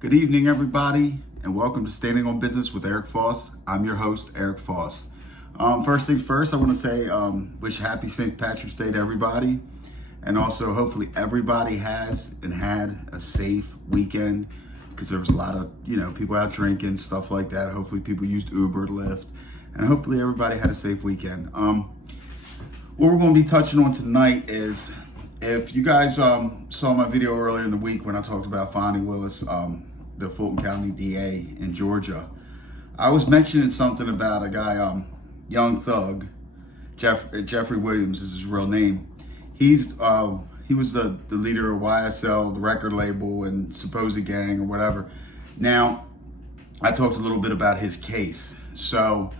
Good evening, everybody, and welcome to Standing on Business with Eric Foss. I'm your host, Eric Foss. First things first, I want to say wish happy St. Patrick's Day to everybody, and also hopefully everybody has and had a safe weekend because there was a lot of people out drinking, stuff like that. Hopefully people used Uber, Lyft, and hopefully everybody had a safe weekend. What we're going to be touching on tonight is, if you guys saw my video earlier in the week when I talked about Fonnie Willis, the Fulton County DA in Georgia, I was mentioning something about a guy, Young Thug, Jeffrey Williams is his real name. He was the leader of YSL, the record label, and supposed gang or whatever. Now, I talked a little bit about his case. So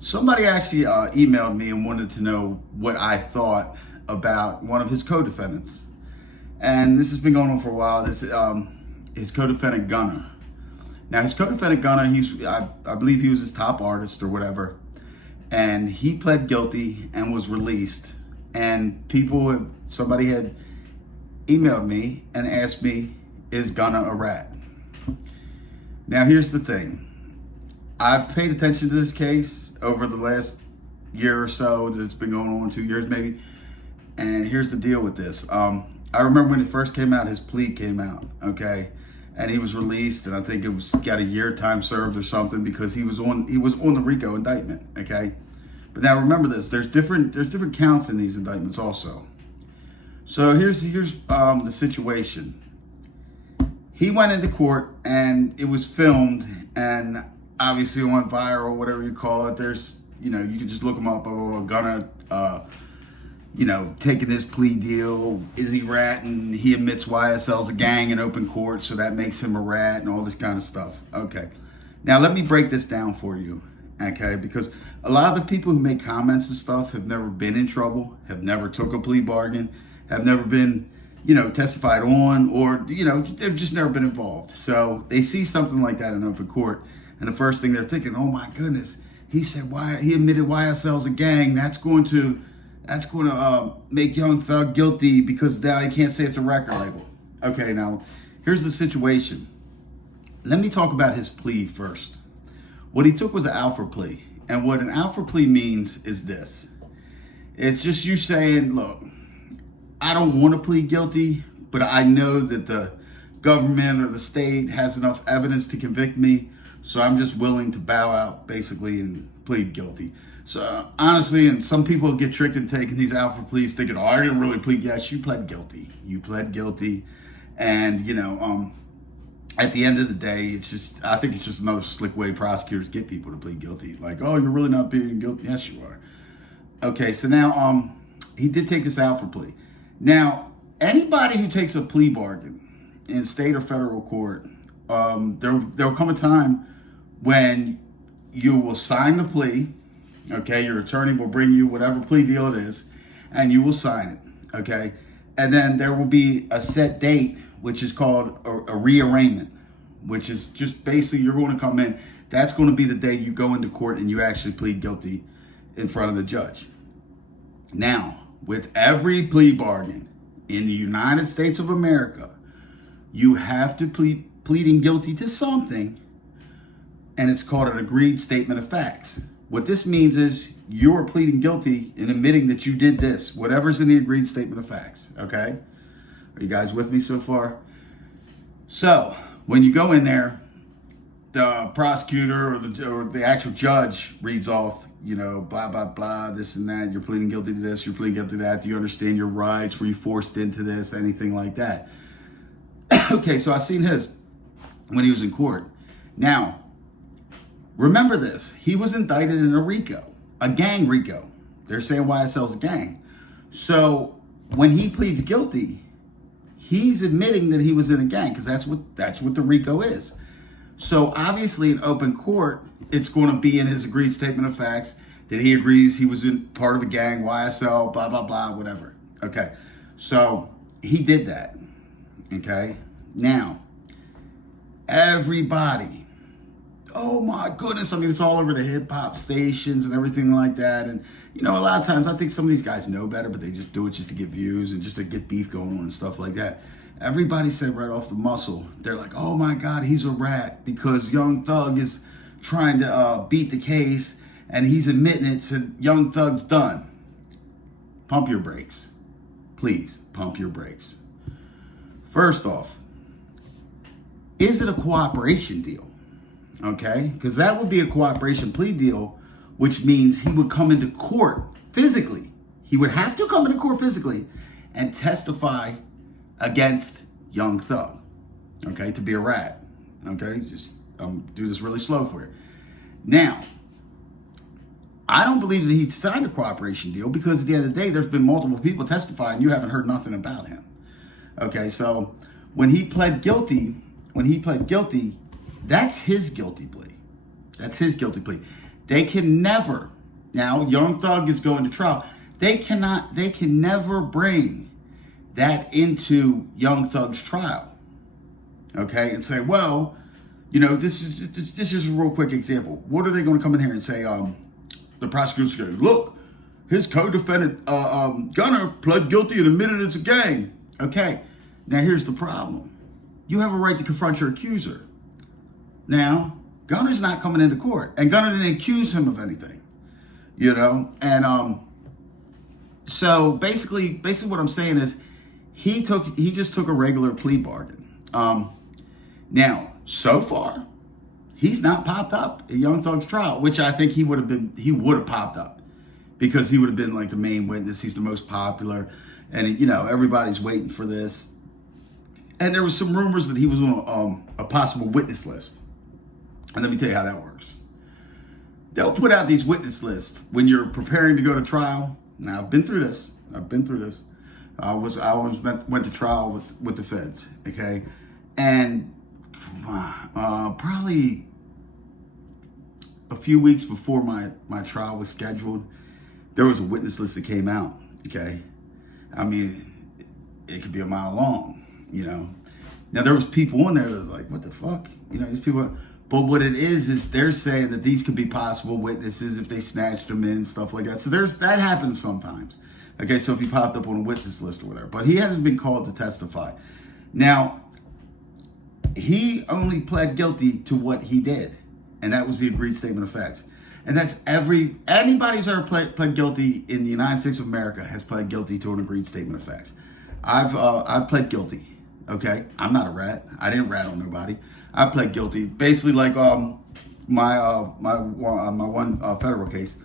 somebody actually emailed me and wanted to know what I thought about one of his co-defendants. And this has been going on for a while. This his co-defendant Gunna. Now his co-defendant Gunna, I believe he was his top artist or whatever, and he pled guilty and was released. And somebody had emailed me and asked me, is Gunna a rat? Now here's the thing. I've paid attention to this case over the last year or so that it's been going on, 2 years maybe. And here's the deal with this. I remember when it first came out, his plea came out, okay? And he was released, and I think got a year time served or something because he was on the RICO indictment, okay? But now remember this, there's different counts in these indictments also. So here's the situation. He went into court and it was filmed, and obviously it went viral, whatever you call it. There's, you can just look him up, Gunna, taking his plea deal. Is he ratting? He admits YSL's a gang in open court, so that makes him a rat and all this kind of stuff. Okay. Now let me break this down for you, okay? Because a lot of the people who make comments and stuff have never been in trouble, have never took a plea bargain, have never been, testified on, or, they've just never been involved. So they see something like that in open court, and the first thing they're thinking, oh my goodness, he admitted YSL's a gang. That's going to make Young Thug guilty because now he can't say it's a record label. Okay, now here's the situation. Let me talk about his plea first. What he took was an alpha plea. And what an alpha plea means is this. It's just you saying, look, I don't want to plead guilty, but I know that the government or the state has enough evidence to convict me, so I'm just willing to bow out basically and plead guilty. So honestly, and some people get tricked into taking these alpha pleas thinking, oh, I didn't really plead. Yes, you pled guilty. You pled guilty. And, at the end of the day, I think it's just another slick way prosecutors get people to plead guilty. Like, oh, you're really not pleading guilty? Yes, you are. Okay, so now he did take this alpha plea. Now, anybody who takes a plea bargain in state or federal court, there'll come a time when you will sign the plea. Okay, your attorney will bring you whatever plea deal it is, and you will sign it, okay? And then there will be a set date, which is called a rearraignment, which is just basically you're going to come in. That's going to be the day you go into court and you actually plead guilty in front of the judge. Now, with every plea bargain in the United States of America, you have to pleading guilty to something, and it's called an agreed statement of facts. What this means is you are pleading guilty and admitting that you did this, whatever's in the agreed statement of facts, okay? Are you guys with me so far? So when you go in there, the prosecutor or the actual judge reads off, blah, blah, blah, this and that. You're pleading guilty to this, you're pleading guilty to that. Do you understand your rights? Were you forced into this? Anything like that. Okay, so I seen his when he was in court. Now, remember this, he was indicted in a RICO, a gang RICO. They're saying YSL's a gang. So when he pleads guilty, he's admitting that he was in a gang because that's what the RICO is. So obviously in open court, it's going to be in his agreed statement of facts that he agrees he was in part of a gang, YSL, blah, blah, blah, whatever. Okay, so he did that, okay? Now, everybody, oh my goodness, I mean, it's all over the hip hop stations and everything like that. And, a lot of times I think some of these guys know better, but they just do it just to get views and just to get beef going on and stuff like that. Everybody said right off the muscle, they're like, oh my God, he's a rat because Young Thug is trying to beat the case and he's admitting it, so Young Thug's done. Pump your brakes. Please, pump your brakes. First off, is it a cooperation deal? Okay, because that would be a cooperation plea deal, which means he would come into court physically. He would have to come into court physically and testify against Young Thug, okay, to be a rat. Okay, just do this really slow for you. Now, I don't believe that he signed a cooperation deal because at the end of the day, there's been multiple people testifying and you haven't heard nothing about him. Okay, so when he pled guilty, that's his guilty plea. That's his guilty plea. They can never, now Young Thug is going to trial. They can never bring that into Young Thug's trial. Okay, and say, well, you know, this is a real quick example. What are they going to come in here and say? The prosecutor's going, look, his co-defendant Gunna pled guilty and admitted it's a gang. Okay, now here's the problem. You have a right to confront your accuser. Now, Gunna's not coming into court, and Gunna didn't accuse him of anything, you know. And so basically what I'm saying is, he just took a regular plea bargain. Now, so far, he's not popped up at Young Thug's trial, which I think he would have popped up because he would have been like the main witness. He's the most popular, and you know everybody's waiting for this. And there was some rumors that he was on a possible witness list. And let me tell you how that works. They'll put out these witness lists when you're preparing to go to trial. Now I've been through this. I went to trial with the feds. Okay, and probably a few weeks before my trial was scheduled, there was a witness list that came out. Okay, I mean, it could be a mile long. You know, now there was people on there that was like, what the fuck? You know, these people. But what it is they're saying that these could be possible witnesses if they snatched them in, stuff like that. So that happens sometimes. Okay, so if he popped up on a witness list or whatever, but he hasn't been called to testify. Now, he only pled guilty to what he did, and that was the agreed statement of facts. And that's anybody who's ever pled guilty in the United States of America has pled guilty to an agreed statement of facts. I've pled guilty. Okay, I'm not a rat. I didn't rat on nobody. I pled guilty. Basically, like my one federal case.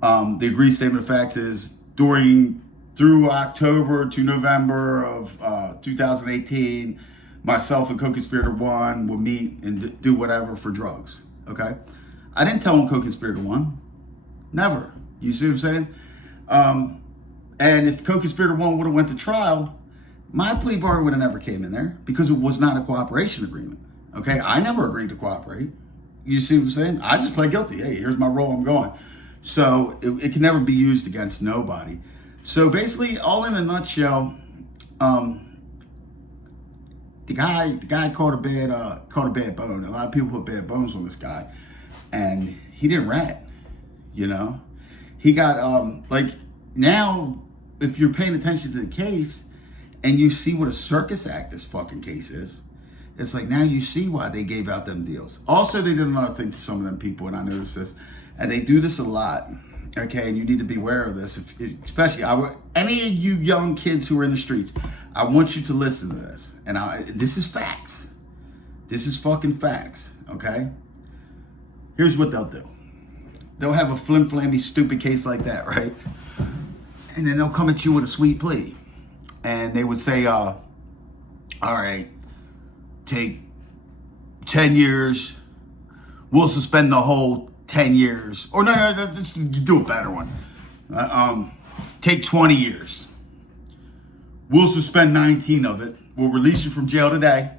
The agreed statement of facts is through October to November of 2018, myself and co-conspirator one would meet and do whatever for drugs. Okay, I didn't tell him co-conspirator one. Never. You see what I'm saying? And if co-conspirator one would have went to trial, my plea bargain would have never came in there because it was not a cooperation agreement. Okay, I never agreed to cooperate. You see what I'm saying? I just pled guilty. Hey, here's my role, I'm going. So it can never be used against nobody. So basically, all in a nutshell, the guy caught a bad bone. A lot of people put bad bones on this guy, and he didn't rat. You know, he got like now. If you're paying attention to the case, and you see what a circus act this fucking case is, it's like now you see why they gave out them deals. Also, they did another thing to some of them people, and I noticed this, and they do this a lot. Okay, and you need to be aware of this, especially any of you young kids who are in the streets. I want you to listen to this, and this is facts. This is fucking facts. Okay. Here's what they'll do. They'll have a flim-flammy, stupid case like that, right? And then they'll come at you with a sweet plea, and they would say, "All right, take 10 years. We'll suspend the whole 10 years. Or no, let's do a better one. Take 20 years. We'll suspend 19 of it. We'll release you from jail today."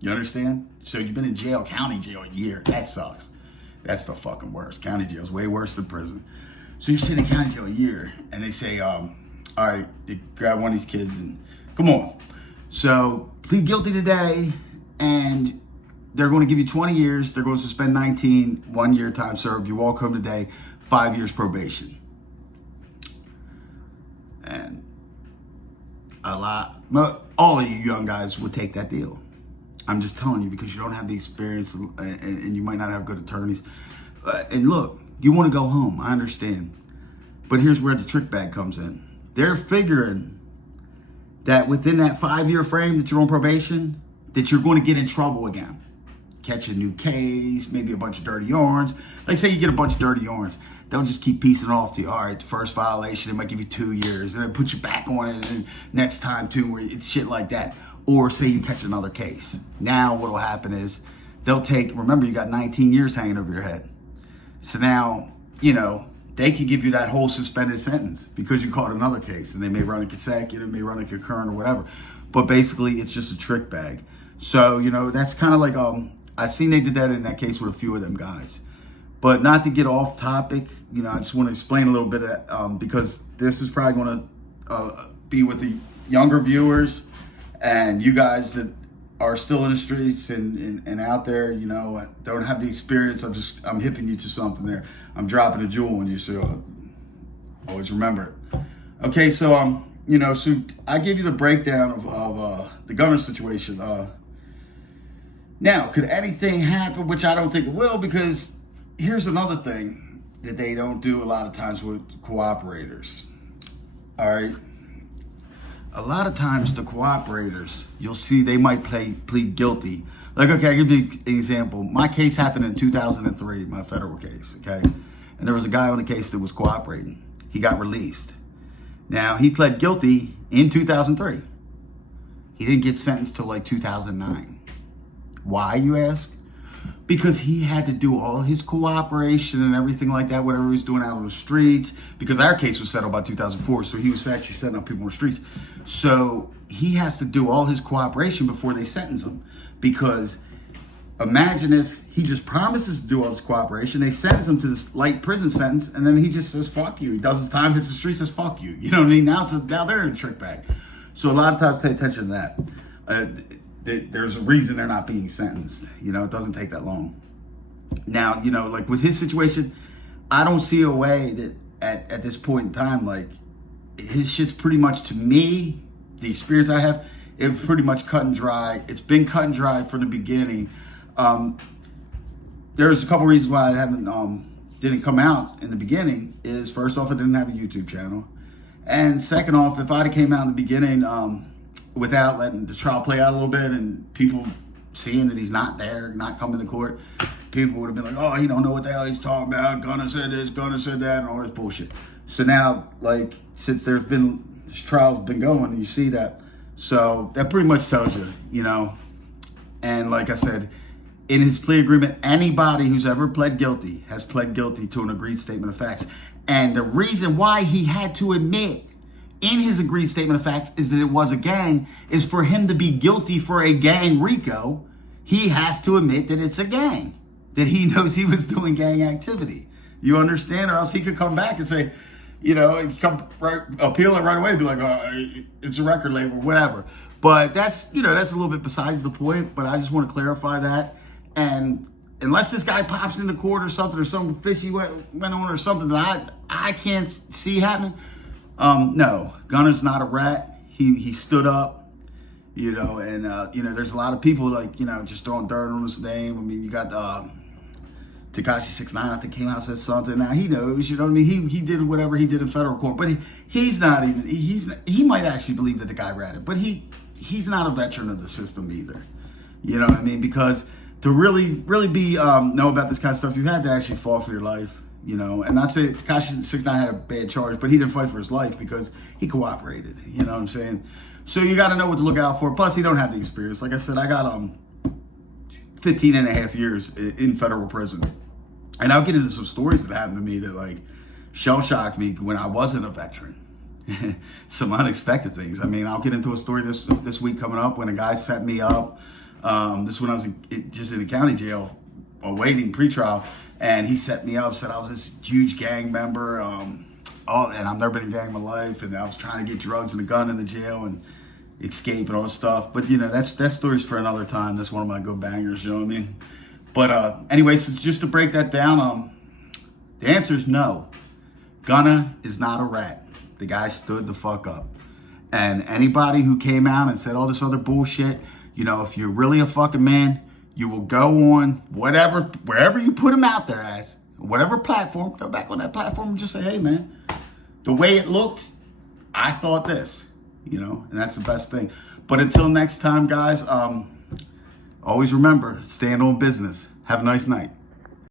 You understand? So you've been in jail, county jail, a year. That sucks. That's the fucking worst. County jail is way worse than prison. So you're sitting in county jail a year, and they say, all right, they grab one of these kids and come on. So plead guilty today, and they're going to give you 20 years. They're going to suspend 19, 1 year time served. You walk home today, 5 years probation. And all of you young guys would take that deal. I'm just telling you because you don't have the experience and you might not have good attorneys. And look, you want to go home. I understand. But here's where the trick bag comes in. They're figuring that within that 5-year frame that you're on probation, that you're going to get in trouble again. Catch a new case, maybe a bunch of dirty yarns. Like say you get a bunch of dirty yarns. They'll just keep piecing off to you. All right, the first violation, it might give you 2 years. And then put you back on it and next time too, where it's shit like that. Or say you catch another case. Now what'll happen is they'll remember you got 19 years hanging over your head. So now, they can give you that whole suspended sentence because you caught another case, and they may run a consecutive, may run a concurrent or whatever. But basically, it's just a trick bag. So, that's kind of like, I seen they did that in that case with a few of them guys. But not to get off topic, I just want to explain a little bit because this is probably going to be with the younger viewers and you guys that are still in the streets and out there, don't have the experience. I'm hipping you to something there. I'm dropping a jewel on you, so always remember it. Okay, so so I gave you the breakdown of the Gunna situation. Now, could anything happen? Which I don't think it will, because here's another thing that they don't do a lot of times with cooperators. All right. A lot of times the cooperators, you'll see they might plead guilty. Like, okay, I'll give you an example. My case happened in 2003, my federal case, okay? And there was a guy on the case that was cooperating. He got released. Now, he pled guilty in 2003. He didn't get sentenced till like 2009. Why, you ask? Because he had to do all his cooperation and everything like that, whatever he was doing out on the streets, because our case was settled by 2004, so he was actually setting up people on the streets. So he has to do all his cooperation before they sentence him, because imagine if he just promises to do all this cooperation, they sentence him to this light prison sentence, and then he just says, fuck you. He does his time, hits the street, says, fuck you. You know what I mean? Now they're in a trick bag. So a lot of times pay attention to that. There's a reason they're not being sentenced. It doesn't take that long. Now, like with his situation, I don't see a way that at this point in time, like his shit's pretty much, to me, the experience I have, it's pretty much cut and dry. It's been cut and dry from the beginning. There's a couple reasons why I didn't come out in the beginning. Is first off, I didn't have a YouTube channel. And second off, if I'd have came out in the beginning, without letting the trial play out a little bit and people seeing that he's not there, not coming to court, people would have been like, oh, he don't know what the hell he's talking about. Gunna said this, Gunna said that, and all this bullshit. So now, like, since this trial's been going, you see that. So that pretty much tells you, And like I said, in his plea agreement, anybody who's ever pled guilty has pled guilty to an agreed statement of facts. And the reason why he had to admit in his agreed statement of facts is that it was a gang, is for him to be guilty for a gang RICO, he has to admit that it's a gang, that he knows he was doing gang activity. You understand? Or else he could come back and say, he come appeal it right away, be like, it's a record label, whatever. But that's a little bit besides the point, but I just want to clarify that. And unless this guy pops into court or something fishy went on or something that I can't see happening, no, Gunna's not a rat. He stood up, and there's a lot of people like, just throwing dirt on his name. I mean, you got Tekashi 6ix9ine, I think, came out and said something. Now he knows, you know what I mean? He did whatever he did in federal court, but he might actually believe that the guy ratted, but he's not a veteran of the system either. You know what I mean? Because to really be know about this kind of stuff, you had to actually fall for your life. And not say Tekashi 6ix9ine had a bad charge, but he didn't fight for his life because he cooperated. You know what I'm saying? So you got to know what to look out for. Plus, he don't have the experience. Like I said, I got 15 and a half years in federal prison. And I'll get into some stories that happened to me that like shell-shocked me when I wasn't a veteran. Some unexpected things. I mean, I'll get into a story this week coming up when a guy set me up. This when I was just in the county jail awaiting pretrial. And he set me up, said I was this huge gang member, and I've never been in a gang in my life, and I was trying to get drugs and a gun in the jail and escape and all this stuff. But, that story's for another time. That's one of my good bangers, you know what I mean? But anyway, so just to break that down, the answer is no. Gunna is not a rat. The guy stood the fuck up. And anybody who came out and said all this other bullshit, if you're really a fucking man, you will go on wherever you put them out there as, whatever platform, go back on that platform and just say, hey man, the way it looked, I thought this, and that's the best thing. But until next time, guys, always remember, stand on business. Have a nice night.